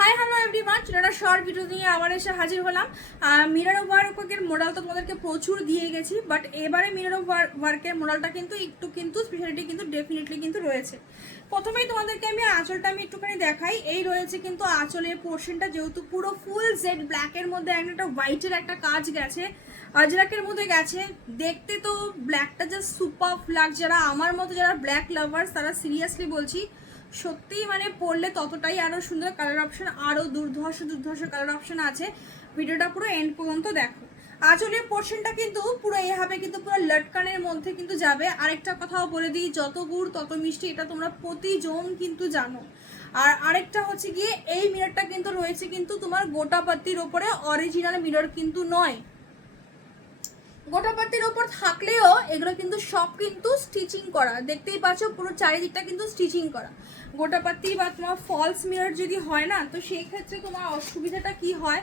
Hi hello everyone, একটা short video নিয়ে আবার এসে হাজির হলাম। মিরর অফ ওয়ার্কের মডেল তো তোমাদেরকে প্রচুর দিয়ে গেছি, বাট এবারে মিরর অফ ওয়ার্কের মডেলটা একটু স্পেশালিটি কিন্তু ডেফিনেটলি কিন্তু রয়েছে। প্রথমেই তোমাদেরকে আঁচলটা একটুখানি দেখাই। এই রয়েছে কিন্তু আঁচলের পোর্শনটা, যেহেতু পুরো ফুল জেড ব্ল্যাকের মধ্যে একটা হোয়াইটের একটা কাজ গেছে, আজরাকের মধ্যে গেছে। দেখতে তো ব্ল্যাকটা জাস্ট সুপার লাগছে। যারা আমার মতো যারা ব্ল্যাক লাভার্স, তারা সিরিয়াসলি বলছি সত্যিই পরলে ততটাই আরও সুন্দর। কালার অপশন আরও দুর্ধর্ষ কালার অপশন আছে। ভিডিওটা পুরো এন্ড পর্যন্ত দেখো। আঁচলের পোর্শনটা কিন্তু পুরো এভাবে কিন্তু পুরো লটকানের মধ্যে কিন্তু যাবে। আরেকটা কথাও বলে দিই, যত গুড় তত মিষ্টি, এটা তোমরা প্রতিজন কিন্তু জানো। আর আরেকটা হচ্ছে গিয়ে এই মিররটা কিন্তু রয়েছে কিন্তু তোমার গোটাপাত্তির ওপরে, অরিজিনাল মিরর কিন্তু নয়। গোটাপাত্তির ওপর থাকলেও এগুলো কিন্তু সব কিন্তু স্টিচিং করা, দেখতেই পাচ্ছ পুরো চারিদিকটা কিন্তু স্টিচিং করা। গোটাপাত্তি বা তোমার ফলস মিরর যদি হয় না, তো সেই ক্ষেত্রে তোমার অসুবিধাটা কি হয়,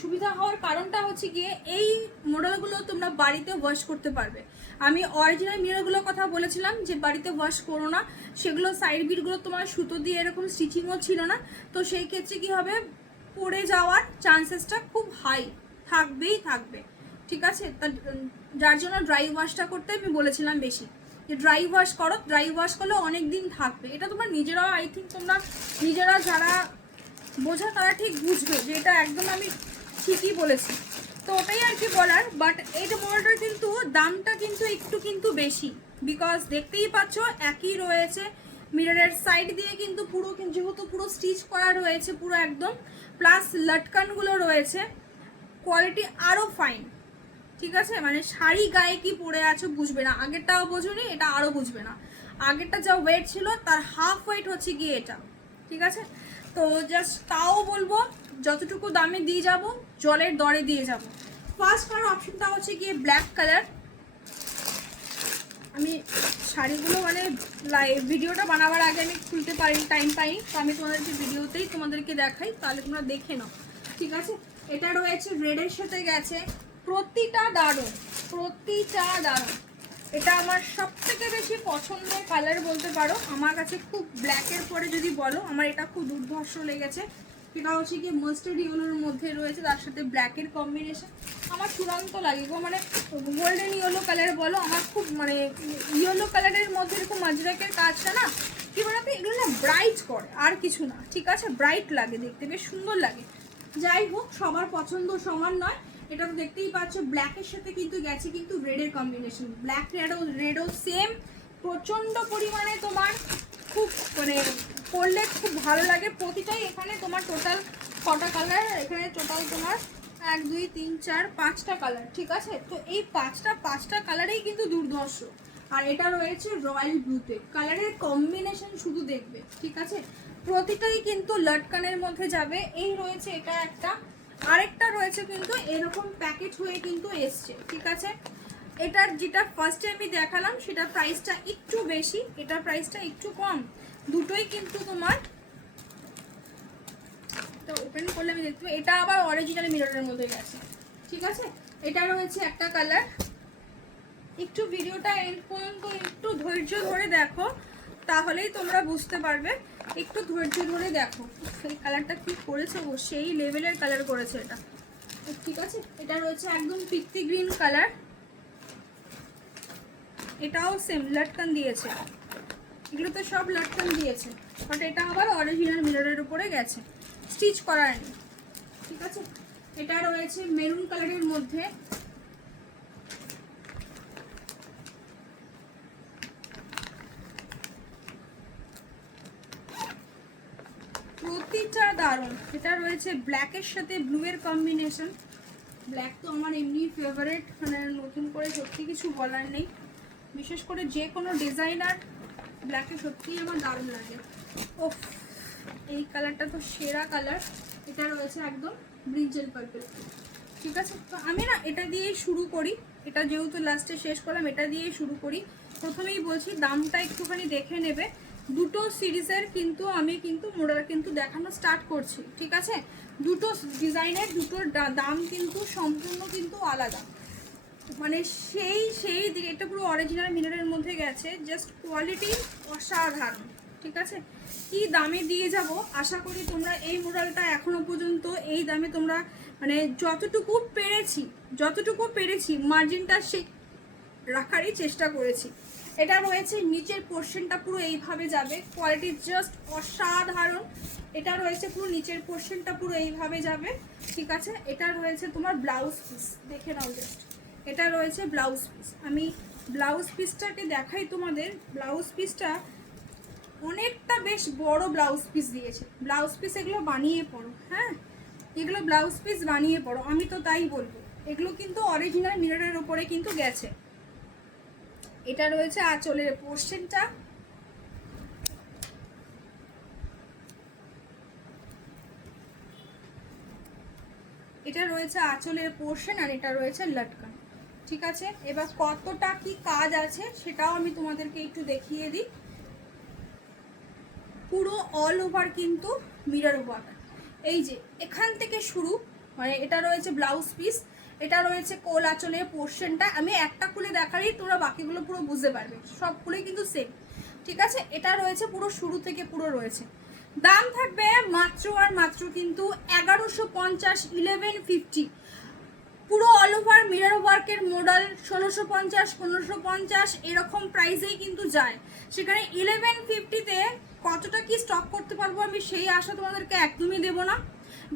সুবিধা হওয়ার কারণটা হচ্ছে গিয়ে এই মডেলগুলো তোমরা বাড়িতে ওয়াশ করতে পারবে। আমি অরিজিনাল মিররগুলোর কথা বলেছিলাম যে বাড়িতে ওয়াশ করো না, সেগুলো সাইড বিটগুলো তোমার সুতো দিয়ে এরকম স্টিচিংও ছিল না, তো সেই ক্ষেত্রে কি হবে, পড়ে যাওয়ার চান্সেসটা খুব হাই থাকবে। ঠিক আছে, যার জন্য ড্রাই ওয়াশটা করতে আমি বলেছিলাম বেশি, যে ড্রাই ওয়াশ করো। ড্রাই ওয়াশ করলে অনেক দিন থাকবে। এটা তোমরা নিজেরাও আই থিঙ্ক তোমরা নিজেরা যারা বোঝা তারা ঠিক বুঝবে যে এটা একদম আমি ঠিকই বলেছি। তো ওটাই আর কি বলার। বাট এইটা মডেলটার কিন্তু দামটা একটু বেশি, বিকজ দেখতেই পাচ্ছ একই রয়েছে। মিররের সাইড দিয়ে কিন্তু যেহেতু পুরো স্টিচ করা রয়েছে পুরো একদম, প্লাস লটকানগুলো রয়েছে, কোয়ালিটি আরও ফাইন। ঠিক আছে, শাড়ি গায়ে কি পরে আছো বুঝবে না। আগেরটাও বোঝোনি, এটা আরও বুঝবে না। আগেরটা যা ওয়েট ছিল তার হাফ ওয়েট হচ্ছে গিয়ে এটা। ঠিক আছে, তো জাস্ট তাও বলবো যতটুকু দামে দিয়ে যাব, জলের দরে দিয়ে যাব। ফার্স্ট কালার অপশনটা হচ্ছে গিয়ে ব্ল্যাক কালার। আমি শাড়িগুলো ভিডিওটা বানাবার আগে আমি খুলতে টাইম পাইনি, তো আমি তোমাদেরকে দেখাই, তাহলে তোমরা দেখে নাও। ঠিক আছে, এটা রয়েছে রেডের সাথে গেছে। প্রতিটা দারুণ। এটা আমার সব থেকে বেশি পছন্দের কালার বলতে পারো। আমার কাছে খুব ব্ল্যাকের পরে যদি বলো, আমার এটা খুব দুর্ধর্ষ লেগেছে। এটা হচ্ছে গিয়ে মাস্টার্ড ইয়েলোর মধ্যে রয়েছে, তার সাথে ব্ল্যাকের কম্বিনেশন আমার চূড়ান্ত লাগে গো। গোল্ডেন ইয়েলো কালার বলো, আমার খুব ইয়েলো কালারের মধ্যে এরকম মাজরাকের কাজটা না কি বলতো, এগুলো না ব্রাইট করে আর কিছু না। ঠিক আছে, ব্রাইট লাগে দেখতে, বেশ সুন্দর লাগে। যাই হোক, সবার পছন্দ সমান নয়। এটা তো দেখতেই পাচ্ছ ব্ল্যাকের সাথে কিন্তু গেছে কিন্তু রেডের কম্বিনেশন, ব্ল্যাক রেডও সেম প্রচন্ড পরিমাণে। তোমার খুব পরলে খুব ভালো লাগে। প্রতিটাই এখানে তোমার টোটাল কটা কালার, এখানে টোটাল তোমার 1 2 3 4 5টা কালার। ঠিক আছে, তো এই পাঁচটা কালারেই কিন্তু দুর্ধর্ষ। আর এটা রয়েছে রয়্যাল ব্লুতে, কালারের কম্বিনেশন শুধু দেখবে। ঠিক আছে, প্রতিটাই কিন্তু লটকানের মধ্যে যাবে। এই রয়েছে এটা একটা, আরেকটা রয়েছে কিন্তু এরকম প্যাকেট হয়ে কিন্তু এসছে। ঠিক আছে, এটার যেটা ফার্স্টে আমি দেখালাম সেটা প্রাইসটা একটু বেশি, এটার প্রাইসটা একটু কম। দুটোই কিন্তু তোমার, তো ওপেন করলে আমি দেখতে পাই এটা আবার অরিজিনাল মিররের মধ্যে গেছে। ঠিক আছে, এটা রয়েছে একটা কালার। একটু ভিডিওটা এন্ড পর্যন্ত একটু ধৈর্য ধরে দেখো, তাহলেই তোমরা বুঝতে পারবে। একটু ধৈর্য ধরে দেখো, এই কালারটা কি করেছে ও, সেই লেভেলের কালার করেছে এটা। ঠিক আছে, এটা রয়েছে একদম পিত্তি গ্রিন কালার। এটাও সেম লটকান দিয়েছে, এগুলোতে সব লটকান দিয়েছে, বাট এটা আবার অরিজিনাল মিররের উপরে গেছে, স্টিচ করা নেই। ঠিক আছে, এটা রয়েছে মেরুন কালারের মধ্যে। প্রতিটা দারুণ। এটা রয়েছে ব্ল্যাকের সাথে ব্লু এর কম্বিনেশন। ব্ল্যাক তো আমার এমনি ফেভারিট, নতুন করে সত্যি কিছু বলার নেই। বিশেষ করে যে কোনো ডিজাইনার ব্ল্যাকে সত্যিই আমার দারুণ লাগে। ওফ, এই কালারটা তো সেরা কালার। এটা রয়েছে একদম ব্রিঞ্জেল পার্পল। ঠিক আছে, তো আমি না এটা দিয়েই শুরু করি। এটা যেহেতু লাস্টে শেষ করলাম, এটা দিয়েই শুরু করি। প্রথমেই বলছি দামটা একটুখানি দেখে নেবে। দুটো সিরিজের কিন্তু আমি মোডাল কিন্তু দেখানো স্টার্ট করছি। ঠিক আছে, দুটো ডিজাইনের দুটোর দাম কিন্তু সম্পূর্ণ কিন্তু আলাদা। সেই দিকে এটা পুরো অরিজিনাল মিররের মধ্যে গেছে, জাস্ট কোয়ালিটি অসাধারণ। ঠিক আছে, কি দামে দিয়ে যাব আশা করি তোমরা এই মডেলটা এখনো পর্যন্ত এই দামে তোমরা মানে যতটুকু পেরেছি মার্জিনটা সে রাখারই চেষ্টা করেছি। এটা রয়েছে নিচের পোর্শনটা পুরো এইভাবে যাবে, কোয়ালিটি জাস্ট অসাধারণ। এটা রয়েছে পুরো নিচের পোর্শনটা পুরো এইভাবে যাবে, ঠিক আছে। এটা রয়েছে তোমার ব্লাউজ পিস, দেখে নাও জাস্ট, এটা রয়েছে ব্লাউজ পিস। আমি ব্লাউজ পিসটাকে দেখাই তোমাদের। ব্লাউজ পিসটা অনেকটা বেশ বড় ব্লাউজ পিস দিয়েছে। ব্লাউজ পিস এগুলো বানিয়ে পড়ো, হ্যাঁ এগুলো ব্লাউজ পিস বানিয়ে পড়ো, আমি তো তাই বলবো। এগুলো কিন্তু অরিজিনাল মিররের ওপরে কিন্তু গেছে। এটা রয়েছে আঁচলের পোর্শনটা, এটা রয়েছে আঁচলের পোর্শন আর এটা রয়েছে লটকন, ঠিক আছে। এবার কতটা কি কাজ আছে সেটাও আমি তোমাদেরকে একটু দেখিয়ে দিই। পুরো অল ওভার কিন্তু মিরর ওয়ার্ক, এই যে এখান থেকে শুরু, মানে এটা রয়েছে ব্লাউজ পিস, এটা রয়েছে কোল আঁচলের পোর্শনটা। আমি একটা খুলে দেখালেই তোমরা বাকিগুলো পুরো বুঝতে পারবে, সবগুলোই কিন্তু সেম, ঠিক আছে। এটা রয়েছে পুরো শুরু থেকে পুরো রয়েছে। দাম থাকবে মাত্র আর মাত্র কিন্তু 1150, 1150। পুরো অল ওভার মিরর ওয়ার্কের মডেল 1650, 1550 এরকম প্রাইসেই কিন্তু যায়। সেখানে 1150-তে কতটা কি স্টক করতে পারবো আমি সেই আশা তোমাদেরকে একদমই দেবো না,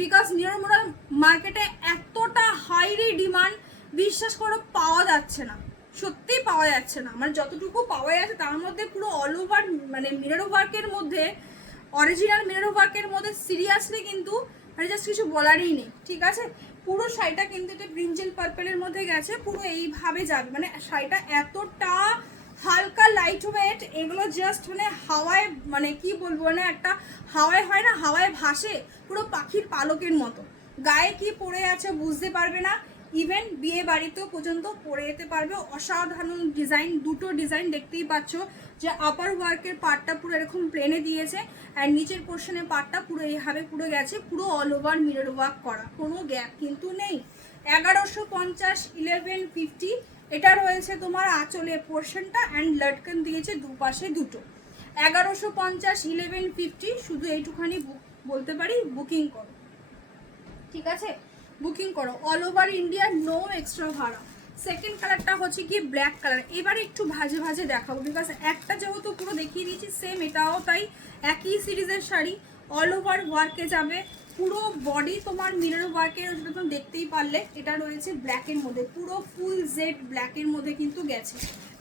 বিকজ মিরর মডেল মার্কেটে এতটা হাইলি ডিমান্ড, বিশ্বাস করো পাওয়া যাচ্ছে না, সত্যিই পাওয়া যাচ্ছে না। মানে যতটুকু পাওয়া যাচ্ছে তার মধ্যে পুরো অল ওভার মানে মিরর ওয়ার্কের মধ্যে, অরিজিনাল মিরর ওয়ার্কের মধ্যে সিরিয়াসলি কিন্তু মানে জাস্ট কিছু বলারই নেই, ঠিক আছে। পুরো শাড়িটা কিন্তু এটা ব্রিঞ্জেল পার্পেলের মধ্যে গেছে, পুরো এইভাবে যাবে, মানে শাড়িটা এতটা হালকা লাইট ওয়েট, এগুলো জাস্ট মানে হাওয়ায় মানে কি বলবো, মানে একটা হাওয়ায় হয় না, হাওয়ায় ভাসে পুরো পাখির পালকের মতো, গায়ে কি পরে আছে বুঝতে পারবে না। ইভেন বিয়ে বাড়িতেও পর্যন্ত পরে যেতে পারবে। অসাধারণ ডিজাইন, দুটো ডিজাইন দেখতেই পাচ্ছ, যে আপার ওয়ার্কের পার্টটা পুরো এরকম প্লেনে দিয়েছে আর নিচের পোর্শনের পার্টটা পুরো এইভাবে পুরো গেছে, পুরো অল ওভার মিরর ওয়ার্ক করা, কোনো গ্যাপ কিন্তু নেই। 1150, 1150। এটা রয়েছে তোমার আঁচলের পোর্শনটা অ্যান্ড লটকন দিয়েছে দুপাশে দুটো। 1150, 1150, শুধু এইটুখানি বলতে পারি বুকিং করো, ঠিক আছে, বুকিং করো। All over India, no extra ভাড়া। সেকেন্ড কালারটা হচ্ছে কি ব্ল্যাক কালার। এবারে একটু ভাজে ভাজে দেখাবো, বিকজ একটা যেহেতু পুরো দেখিয়ে দিয়েছি সেম, এটাও তাই, একই সিরিজের শাড়ি, অল ওভার ওয়ার্কে যাবে, পুরো বডি তোমার মিরর ওয়ার্কের, সেটা তুমি দেখতেই পারলে। এটা রয়েছে ব্ল্যাকের মধ্যে, পুরো ফুল জেড ব্ল্যাকের মধ্যে কিন্তু গেছে,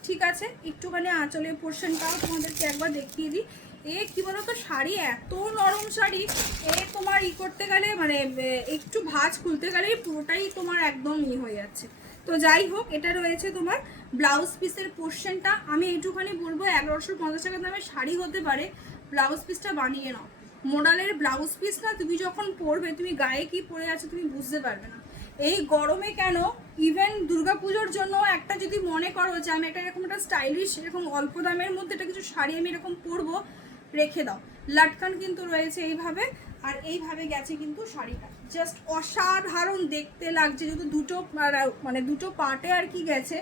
ঠিক আছে। একটুখানি আঁচলের পোর্শনটাও তোমাদেরকে একবার দেখিয়ে দিই। কি বলতো শাড়ি এত নরম শাড়ি, তোমার করতে গেলে মানে একটু ভাঁজ খুলতে গেলে পুরোটাই তোমার একদম হয়ে যাচ্ছে। তো যাই হোক, এটা রয়েছে তোমার ব্লাউজ পিসের পোর্শনটা। আমি একটুখানি বলবো 1150 টাকা দামে শাড়ি হতে পারে, ব্লাউজ পিসটা বানিয়ে নাও। মডেলের ব্লাউজ পিস না, তুমি যখন পরবে তুমি গায়ে কি পরে আছে তুমি বুঝতে পারবে না। এই গরমে কেন, ইভেন দুর্গাপুজোর জন্য একটা যদি মনে করো যে আমি একটা এরকম একটা স্টাইলিশ এরকম অল্প দামের মধ্যে একটা কিছু শাড়ি আমি এরকম পরবো, রেখে দাও। লটকন কিন্তু রয়েছে এইভাবে, আর এইভাবে গেছে কিন্তু শাড়িটা, জাস্ট অসাধারণ দেখতে লাগছে, যেহেতু দুটো মানে দুটো পার্টে আর কি গেছে,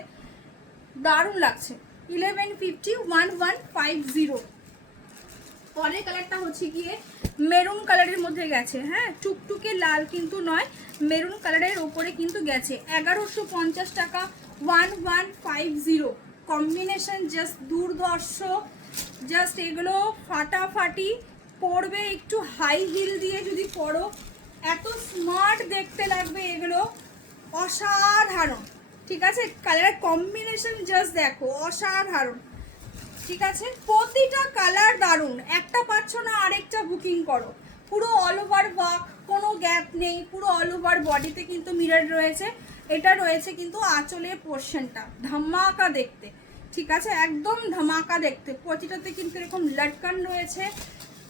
দারুণ লাগছে। 1150, 1150। পরের কালারটা হচ্ছে গিয়ে মেরুন কালারের মধ্যে গেছে, হ্যাঁ টুকটুকে লাল কিন্তু নয়, মেরুন কালারের ওপরে কিন্তু গেছে। 1150 টাকা, 1150। কম্বিনেশন জাস্ট দুর্ধর্ষ, জাস্ট এগুলো ফাটাফাটি পরবে। একটু হাই হিল দিয়ে যদি পরো এত স্মার্ট দেখতে লাগবে, এগুলো অসাধারণ, ঠিক আছে। কালারের কম্বিনেশন জাস্ট দেখো, অসাধারণ, ঠিক আছে। প্রতিটা কালার দারুণ, একটা পাচ্ছ না আরেকটা বুকিং করো। পুরো অল ওভার ওয়ার্ক, কোনো গ্যাপ নেই, পুরো অল ওভার বডিতে কিন্তু মিরর রয়েছে। এটা রয়েছে কিন্তু আঁচলের পোর্শনটা, ধামাকা দেখতে, ঠিক আছে, একদম ধামাকা দেখতে। প্রতিটাতে কিন্তু এরকম লটকন রয়েছে,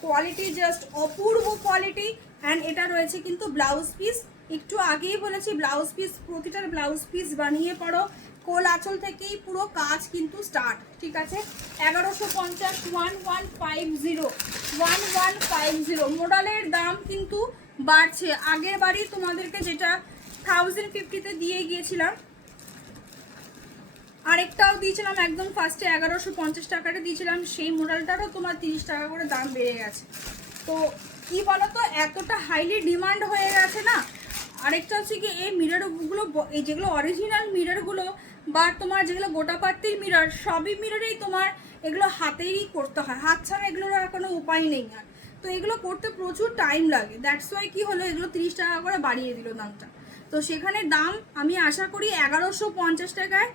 quality just Apurba quality. And এটা রয়েছে কিন্তু ব্লাউজ পিস, একটু আগেই বলেছি ব্লাউজ পিস, প্রতিটার ব্লাউজ পিস বানিয়ে পড়ো। কোল আঁচল থেকেই পুরো কাজ কিন্তু স্টার্ট, ঠিক আছে। 1150, 1150, 1150। মডেলের দাম কিন্তু বাড়ছে, আগের বারই তোমাদেরকে যেটা 1050-তে দিয়ে গিয়েছিলাম, আরেকটাও দিয়েছিলাম একদম ফার্স্টে 1150 টাকাটা দিয়েছিলাম, সেই মডেলটারও তোমার 30 টাকা করে দাম বেড়ে গেছে। তো কি বলতো, এতটা হাইলি ডিমান্ড হয়ে গেছে না। আরেকটা হচ্ছে কি, এই মিররগুলো, এই যেগুলো অরিজিনাল মিররগুলো বা তোমার যেগুলো গোটাপাত্তির মিরর, সবই মিররেই তোমার এগুলো হাতেরই করতে হয়, হাত ছাড়া এগুলোর আর কোনো উপায় নেই। আর তো এগুলো করতে প্রচুর টাইম লাগে, দ্যাটস ওয়াই কি হলো, এগুলো 30 টাকা করে বাড়িয়ে দিল দামটা। তো সেখানে দাম আমি আশা করি 1150 টাকায়।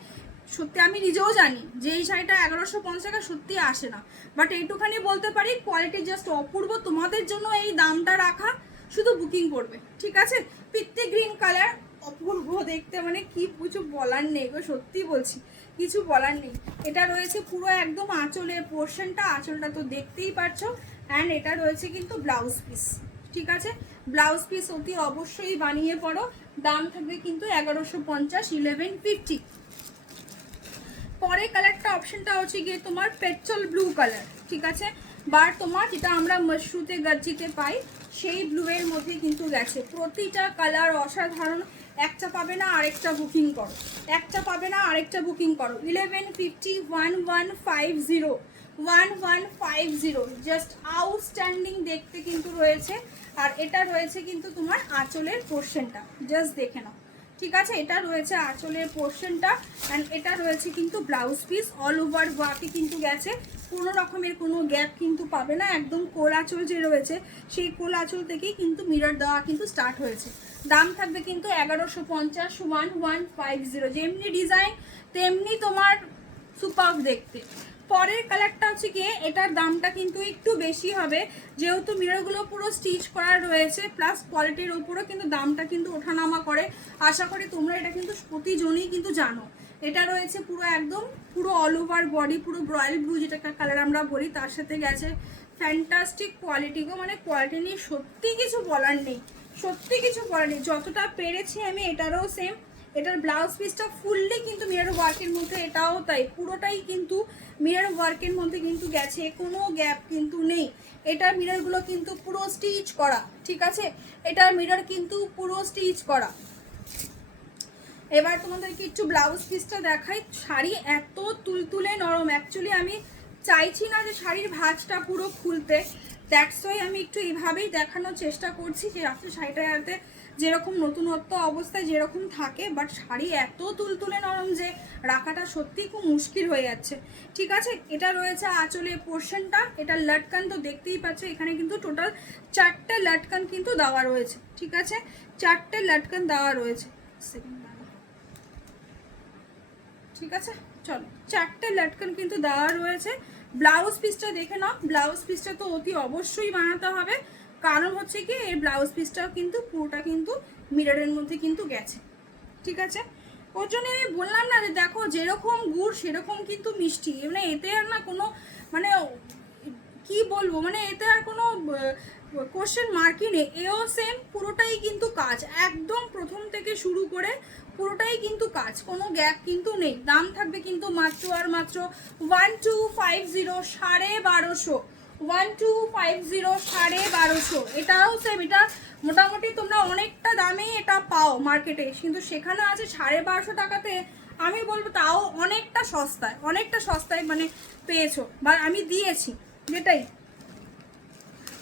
সত্যি আমি নিজেও জানি যে এই শাড়িটা 1150 টাকা সত্যি আসে না, বাট এইটুখানি বলতে পারি কোয়ালিটি জাস্ট অপূর্ব। তোমাদের জন্য এই দামটা রাখা, শুধু বুকিং করবে, ঠিক আছে। পিত্তি গ্রিন কালার, অপূর্ব দেখতে, মানে কি কিছু বলার নেই গো, সত্যি বলছি কিছু বলার নেই। এটা রয়েছে পুরো একদম আঁচলের পোর্শনটা, আঁচলটা তো দেখতেই পারছো। অ্যান্ড এটা রয়েছে কিন্তু ব্লাউজ পিস, ঠিক আছে। ব্লাউজ পিস অতি অবশ্যই বানিয়ে পড়ো। দাম থাকবে কিন্তু 1150, 1150। পরের কালারটা অপশনটা হচ্ছে গিয়ে তোমার পেট্রোল ব্লু কালার, ঠিক আছে। বার তোমার যেটা আমরা মশরুতে গজ্জিতে পাই সেই ব্লু এর মধ্যে কিন্তু গেছে। প্রতিটা কালার অসাধারণ, একটা পাবে না আরেকটা বুকিং করো, একটা পাবে না আরেকটা বুকিং করো। 1150, 1150, 1150, জাস্ট আউটস্ট্যান্ডিং দেখতে কিন্তু রয়েছে। আর এটা রয়েছে কিন্তু তোমার আঁচলের পোর্শনটা, জাস্ট দেখে নাও, ঠিক আছে। এটা রয়েছে আঁচলের পোর্শনটা, অ্যান্ড এটা রয়েছে কিন্তু ব্লাউজ পিস। অল ওভার ওয়ার্কে কিন্তু গেছে, কোনো রকমের কোনো গ্যাপ কিন্তু পাবে না। একদম কোল আঁচল যে রয়েছে সেই কোল আঁচল থেকেই কিন্তু মিরর দেওয়া কিন্তু স্টার্ট হয়েছে। দাম থাকবে কিন্তু 1150, 1150। যেমনি ডিজাইন তেমনি তোমার সুপার দেখতে। পরের কালারটা হচ্ছে গিয়ে, এটার দামটা কিন্তু একটু বেশি হবে, যেহেতু মিররগুলো পুরো স্টিচ করা রয়েছে, প্লাস কোয়ালিটির ওপরও কিন্তু দামটা কিন্তু ওঠানামা করে। আশা করি তোমরা এটা কিন্তু প্রতিজনই কিন্তু জানো। এটা রয়েছে পুরো একদম পুরো অল ওভার বডি, পুরো রয়্যাল ব্লু যেটা কালার আমরা বলি, তার সাথে গেছে ফ্যান্টাস্টিক কোয়ালিটি গো, মানে কোয়ালিটি নিয়ে সত্যি কিছু বলার নেই, সত্যি কিছু বলার নেই। যতটা পেরেছি আমি, এটারও সেম। এটার ব্লাউজ পিসটা ফুললি কিন্তু মিরর ওয়ার্কের মধ্যে, এটাও তাই, পুরোটাই কিন্তু মিরর ওয়ার্কের মধ্যে কিন্তু গেছে, কোনো গ্যাপ কিন্তু নেই। এটার মিররগুলো কিন্তু পুরো স্টিচ করা, ঠিক আছে। এটার মিরর কিন্তু পুরো স্টিচ করা। এবার তোমাদেরকে একটু ব্লাউজ পিসটা দেখাই। শাড়ি এত তুলতুলে নরম, অ্যাকচুয়ালি আমি চাইছি না যে শাড়ির ভাঁজটা পুরো খুলতে, দ্যাটস ওয়াই আমি একটু এইভাবেই দেখানোর চেষ্টা করছি যে আসলে শাড়িটা যাতে যেরকম নতুনত্ব অবস্থায় যেরকম থাকে, বাট শাড়ি এত তুলতুলে নরম যে রাখাটা সত্যি খুব মুশকিল হয়ে যাচ্ছে, ঠিক আছে। এটা রয়েছে আঁচলের পোর্শনটা। এটা লটকান তো দেখতেই পাচ্ছ, এখানে কিন্তু টোটাল 4টে লটকান কিন্তু দেওয়া রয়েছে, ঠিক আছে। 4টে লটকান দেওয়া রয়েছে, ঠিক আছে। চলো, 4টে লটকান কিন্তু দেওয়া রয়েছে। ব্লাউজ পিসটা দেখে নাও, ব্লাউজ পিসটা তো অতি অবশ্যই বানাতে হবে, কারণ হচ্ছে কি এই ব্লাউজ পিসটাও কিন্তু পুরোটা কিন্তু মিররের মধ্যে কিন্তু গেছে, ঠিক আছে। ওর জন্য আমি বললাম না যে দেখো যেরকম গুড় সেরকম কিন্তু মিষ্টি, মানে এতে আর না কোনো, মানে কি বলবো, মানে এতে আর কোনো কোশ্চেন মার্কই নেই। এও সেম, পুরোটাই কিন্তু কাজ, একদম প্রথম থেকে শুরু করে পুরোটাই কিন্তু কাজ, কোনো গ্যাপ কিন্তু নেই। দাম থাকবে কিন্তু মাত্র আর মাত্র 1250, 1250, 1250, 1250। এটাও সেম, এটা মোটামুটি তোমরা অনেকটা দামেই এটা পাও মার্কেটে, কিন্তু সেখানে আছে 1250 টাকাতে। আমি বলবো তাও অনেকটা সস্তায়, অনেকটা সস্তায় মানে পেয়েছো, বা আমি দিয়েছি যেটাই।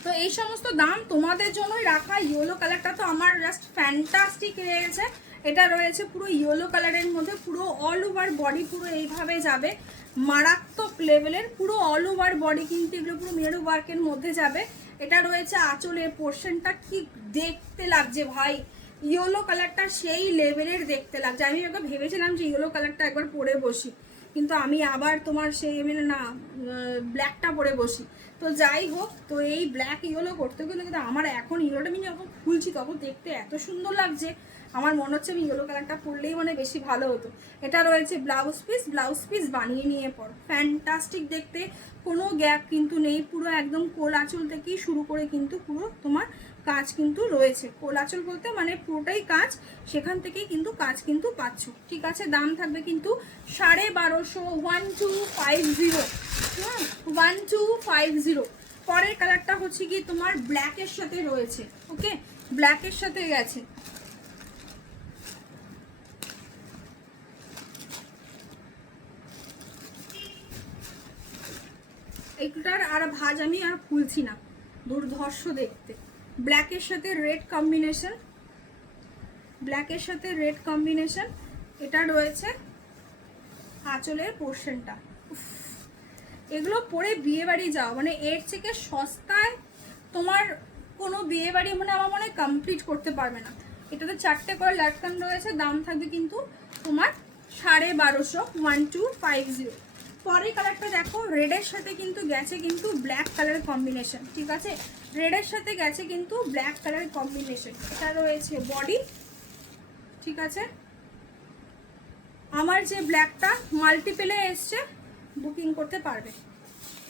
তো এই সমস্ত দাম তোমাদের জন্যই রাখা। ইয়েলো কালারটা তো আমার জাস্ট ফ্যান্টাস্টিক লেগেছে। এটা রয়েছে পুরো ইয়েলো কালারের মধ্যে, পুরো অল ওভার বডি পুরো এইভাবে যাবে, মারাত্মক লেভেলের পুরো অল ওভার বডি কিন্তু এগুলো পুরো মিরর ওয়ার্কের মধ্যে যাবে। এটা রয়েছে আঁচলের পোর্শনটা, কি দেখতে লাগছে ভাই, ইয়েলো কালারটা সেই লেভেলের দেখতে লাগছে। আমি ওকে ভেবেছিলাম যে ইয়েলো কালারটা একবার পরে বসি, কিন্তু আমি আবার তোমার সেই মানে না ব্ল্যাকটা পরে বসি। তো যাই হোক, তো এই ব্ল্যাক ইয়েলো করতে গেলে কিন্তু আমার এখন ইয়েলোটা আমি যখন খুলছি তখন দেখতে এত সুন্দর লাগছে, আমার মনে হচ্ছে আমি ইয়েলো কালারটা পরলেই মানে বেশি ভালো হতো। এটা রয়েছে ব্লাউজ পিস, ব্লাউজ পিস বানিয়ে নিয়ে পর ফ্যান্টাস্টিক দেখতে, কোনো গ্যাপ কিন্তু নেই, পুরো একদম কোল আঁচল থেকেই শুরু করে কিন্তু পুরো তোমার কাজ কিন্তু রয়েছে। কোল আঁচল বলতে মানে পুরোটাই কাজ, সেখান থেকেই কিন্তু কাজ কিন্তু পাচ্ছ, ঠিক আছে। দাম থাকবে কিন্তু 1250, 1250, 1250। পরের কালারটা হচ্ছে কি তোমার ব্ল্যাকের সাথে রয়েছে, ওকে, ব্ল্যাকের সাথে গেছে। এইটার আর ভাজ আমি আর খুলছি না, দুর্ধর্ষ দেখতে। ব্ল্যাকের সাথে রেড কম্বিনেশন, ব্ল্যাকের সাথে রেড কম্বিনেশন। এটা রয়েছে আঁচলের পোর্শনটা। এগুলো পরে বিয়ে বাড়ি যাও, মানে এর থেকে সস্তায় তোমার কোনো বিয়ে বাড়ি মানে আমার মনে হয় কমপ্লিট করতে পারবে না। এটাতে 4টে করে লাটকান রয়েছে, দাম থাকবে কিন্তু তোমার 1250, 1250। পরের কালারটা দেখো, রেডের সাথে কিন্তু গেছে কিন্তু ব্ল্যাক কালার কম্বিনেশন, ঠিক আছে, রেডের সাথে গেছে কিন্তু ব্ল্যাক কালার কম্বিনেশন। এটা রয়েছে বডি, ঠিক আছে। আমার যে ব্ল্যাকটা মাল্টিপেলে এসছে, বুকিং করতে পারবে,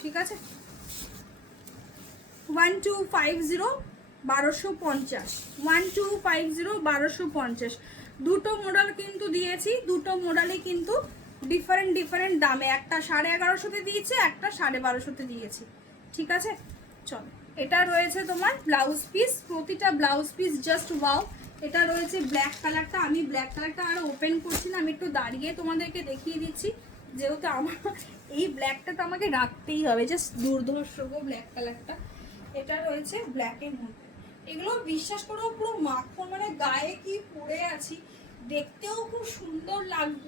ঠিক আছে। 1250, 1250, 1250, 1250। দুটো মডেল কিন্তু দিয়েছি, দুটো মডেলই কিন্তু ডিফারেন্ট দামে। একটা 1150-তে দিয়েছি, একটা 1250-তে দিয়েছি, ঠিক আছে। চলো, এটা রয়েছে তোমার ব্লাউজ পিস, প্রতিটা ব্লাউজ পিস জাস্ট ওয়াও। এটা রয়েছে ব্ল্যাক কালারটা, আমি ব্ল্যাক কালারটা আর ওপেন করছি না, আমি একটু দাঁড়িয়ে তোমাদেরকে দেখিয়ে দিচ্ছি, যেহেতু আমার এই ব্ল্যাকটা তো আমাকে রাখতেই হবে, জাস্ট দুর্ধর্ষ গো ব্ল্যাক কালারটা। এটা রয়েছে ব্ল্যাকের মধ্যে। এগুলো বিশ্বাস করো পুরো মাখন, মানে গায়ে কি পরে আছি, দেখতেও খুব সুন্দর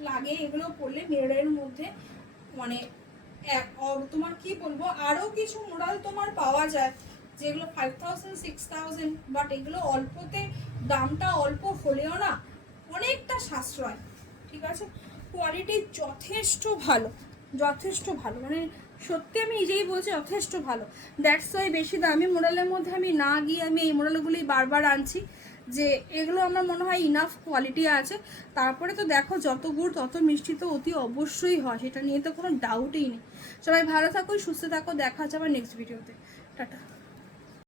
লাগে এগুলো পরলে মেয়েদের মধ্যে। মানে তোমার কি বলবো, আরও কিছু মডেল তোমার পাওয়া যায় যেগুলো 5000, 6000, বাট এগুলো অল্পতে, দামটা অল্প হলেও না অনেকটা সাশ্রয়, ঠিক আছে। কোয়ালিটি যথেষ্ট ভালো, যথেষ্ট ভালো, মানে সত্যি আমি নিজেই বলছি যথেষ্ট ভালো। দ্যাটস ওয়াই বেশি দামি মডেলের মধ্যে আমি না গিয়ে আমি এই মডেলগুলি বারবার আনছি, যে এগুলো আমার মনে হয় ইনাফ কোয়ালিটি আছে। তারপরে তো দেখো, যত গুড় তত মিষ্টি তো অতি অবশ্যই হয়, সেটা নিয়ে তো কোনো ডাউটই নেই। সবাই ভালো থাকো, সুস্থ থাকো, দেখা হচ্ছে আবার নেক্সট ভিডিওতে। টাটা।